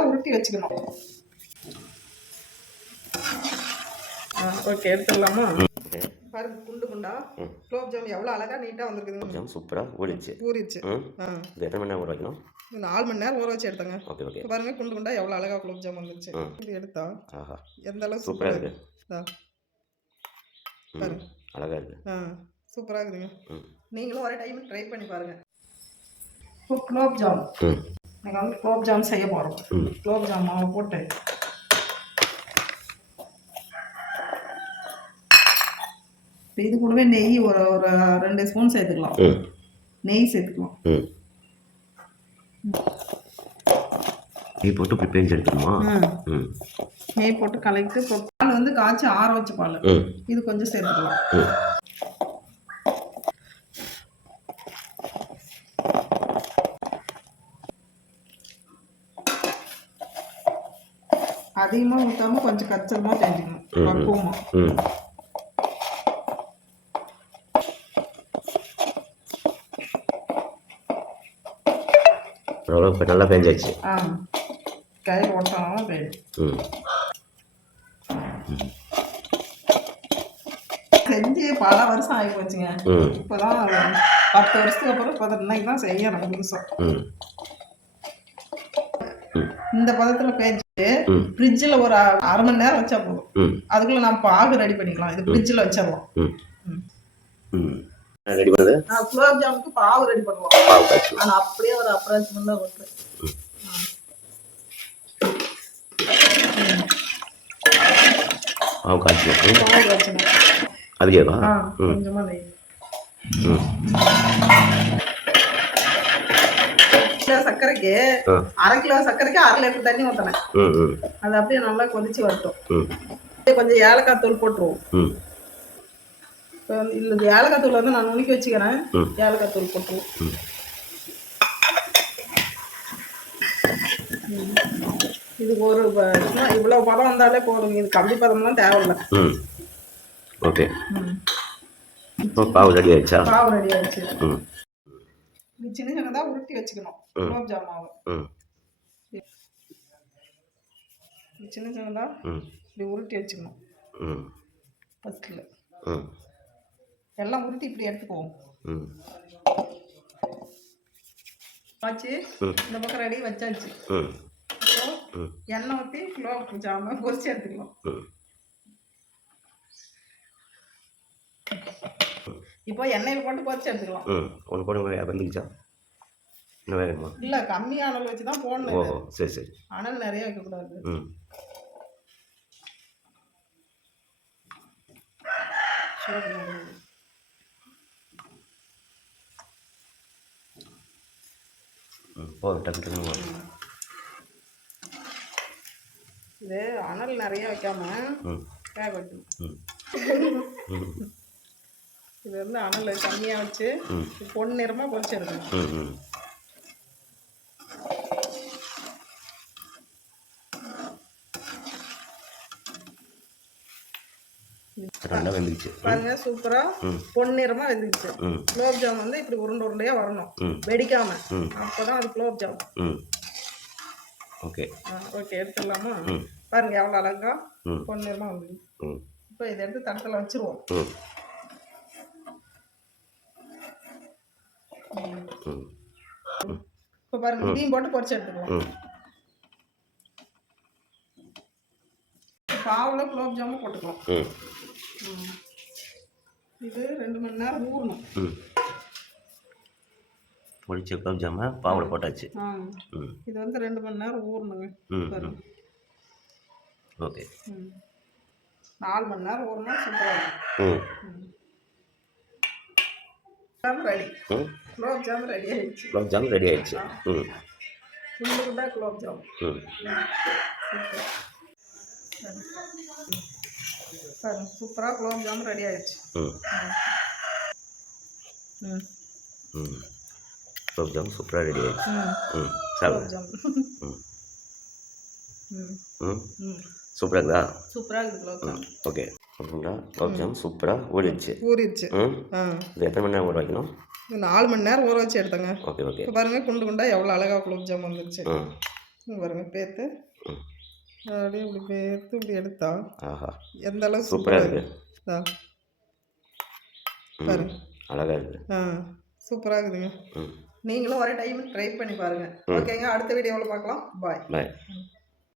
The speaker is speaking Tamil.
சின்னதாக உருட்டி வச்சுக்கணும். ஆ ஓகே எடுத்துடலாமா? பாருங்க குண்டு குண்டா. குலோப் ஜாம் எவ்வளோ அழகாக நீட்டாக வந்திருக்குதுங்க ஜாம் சூப்பராக ஊறிடுச்சு. ம். ஆ. இது எத்தனை மணி நேரம் ஊற வைக்கணும் இது நாலு மணி நேரம் ஊற வச்சு எடுத்தாங்க. Okay okay. இப்ப பாருங்க குண்டு குண்டா எவ்வளோ அழகாக குலோப் ஜாம் வந்துருச்சு. இது எடுத்தா ஆஹா. எந்த அளவுக்கு சூப்பராக இருக்கு. பாருங்க. அழகாக இருக்கு. ஆ சூப்பராக இருக்குதுங்க. நீங்களும் ஒரு டைம் ட்ரை பண்ணி பாருங்க. குலோப் ஜாம். நீங்கள் வந்து குலோப் ஜாம் செய்ய போகிறோம் குலோப் ஜாம் மாவு போட்டு இது கூடவே நெய் ஒரு ஒரு ரெண்டு ஸ்பூன் சேர்த்துக்கலாம். நெய் சேர்த்துக்கலாம். நெய் போட்டு இப்படி பேஞ்சு நெய் போட்டு கலக்கிட்டு இப்போ பால் வந்து காய்ச்சி ஆற வச்ச பால். இது கொஞ்சம் சேர்த்துக்கலாம். அதிகமாக ஊற்றாம கொஞ்சம் கச்சலமாக செஞ்சுக்கணும். பக்குவமாக அவ்வளோ இப்போ நல்லா பேஞ்சாச்சு ஆ. கையில் ஓட்டாமல் போயிடும் ம். செஞ்சு பல வருஷம் ஆகி போச்சுங்க. இப்போதான் பத்து வருஷத்துக்கு அப்புறம் இப்போ இன்னைக்கு தான் செய்யணும் புதுசாக இந்த பதத்தில் பேஞ்சு ஃப்ரிட்ஜில் ஒரு அரை மணி நேரம் வச்சா போதும். அதுக்குள்ளே நம்ம பாகு ரெடி பண்ணிக்கலாம். இது ஃப்ரிட்ஜில் வச்சிடலாம். ரெடி பண்ணுது? குலோப் ஜாமுக்கு பாவு ரெடி பண்ணுவோம். ஆனால் அப்படியே ஒரு பாவு காய்ச்சி அதுக்கேவா? கொஞ்சமாக ம். கிலோ சர்க்கரைக்கு அரை கிலோ சர்க்கரைக்கு அரை லிட்டர் தண்ணி ஊற்றினேன் அது அப்படியே நல்லா கொதிச்சு வரட்டும். கொஞ்சம் ஏலக்காய் தூள் போட்டுருவோம். இல்லை ஏலக்காய் தூள் வந்து நான் நுணுக்கி வச்சுக்கிறேன். ஏலக்காய் தூள் போட்டுருவோம். இது ஒரு ப- சும்மா இவ்வளோ பதம் வந்தாலே போதுங்க இது கம்பி பதம்லாம் தேவையில்ல. ஓகே. பாவு ரெடி ஆயிடுச்சா? மாவு ரெடி ஆயிடுச்சு. சின்ன சின்னதாக உருட்டி வச்சுக்கணும். குலோப் ஜாம் மாவு சின்ன சின்னதாக இப்படி உருட்டி வச்சுக்கணும். ஃபஸ்ட்டில் எல்லாம் உருட்டி இப்படி எடுத்துக்குவோம். வச்சு. இந்த பக்கம் ரெடி வச்சாச்சு. எண்ணெய் ஊற்றி குலோப் ஜாமை பொரிச்சு எடுத்துக்கலாம். இப்போ எண்ணெயில் போட்டு பொரிச்சு எடுத்துக்கலாம். ம் ஒன்று போடுங்க வந்துக்கிச்சா இன்னும் வேகமா இல்லை கம்மி அனல் வச்சு தான் போடணும் ஓஹோ சரி சரி. அனல் நிறைய வைக்கக்கூடாது ம். போதும் டக்கு போதும். இது அனல் நிறைய வைக்காம வேக வைக்கணும் இது வந்து அனல் கம்மியாக வச்சு ம். பொன் நிறமாக பொரிச்சு எடுக்கணும் ரெண்டாக வெந்துக்குச்சு பாருங்க சூப்பராக ம். பொன் நிறமாக வெந்துக்குச்சு ம். குலோப் ஜாம் வந்து இப்படி உருண்டை உருண்டையாக வரணும். வெடிக்காம. ம். அப்போ தான் அது குலோப் ஜாம். ஓகே. ஓகே எடுத்துடலாமா? பாருங்க எவ்வளோ அழகா ம். பொன் நிறமாக வந்து இப்போ இதை எடுத்து தட்டத்தில் வச்சிருவோம். இப்போ பாருங்க இதையும் போட்டு பொரிச்சு எடுத்துக்கலாம் பாவில் குலோப் ஜாமுன் போட்டுக்கலாம். இது ரெண்டு மணி நேரம் ஊறணும். பொடிச்ச குலோப் ஜாமை பாவில் போட்டாச்சு. இது வந்து ரெண்டு மணி நேரம் ஊறணுங்க. ஓகே. நாலு மணி நேரம் ஊறினா சூப்பராக ரெடி குலோப் ஜாம் ரெடி ஆயிடுச்சு. குலோப் ஜாம் ரெடி ஆயிடுச்சு. ம். குண்டு குண்டா குலோப் ஜாம் ம். பாருங்க சூப்பராக குலோப் ஜாம் ரெடி ஆயிடுச்சு. ம். ம். ம். குலோப் ஜாம் சூப்பராக ரெடி ஆயிடுச்சு. ம். ம். குலோப் சாப்பிடு ஜாம் ம். ம். ம். சூப்பராக இருக்குதா? சூப்பராக இருக்குது ஓகே. அப்படிங்களா குலோப் ஜாம் சூப்பராக ஓடிடுச்சு ஊறிடுச்சு. ம். இது எத்தனை மணி நேரம் ஊற வைக்கணும்? நாலு மணி நேரம் ஊற வச்சு எடுத்தேங்க. Okay okay. இப்போ பாருங்க குண்டு குண்டா எவ்வளோ அழகா குலோப் ஜாம் வந்துருச்சு. பாருங்க பேத்து. அப்படியே இப்படி பேத்து இப்படி எடுத்தா எந்த அளவுக்கு சூப்பராக இருக்குது ஆ பாருங்க அழகாக இருக்குது ஆ சூப்பராக இருக்குதுங்க. நீங்களும் ஒரே டைம் ட்ரை பண்ணி பாருங்கள் ஓகேங்க அடுத்த வீடியோவில் பார்க்கலாம். பாய் பாய்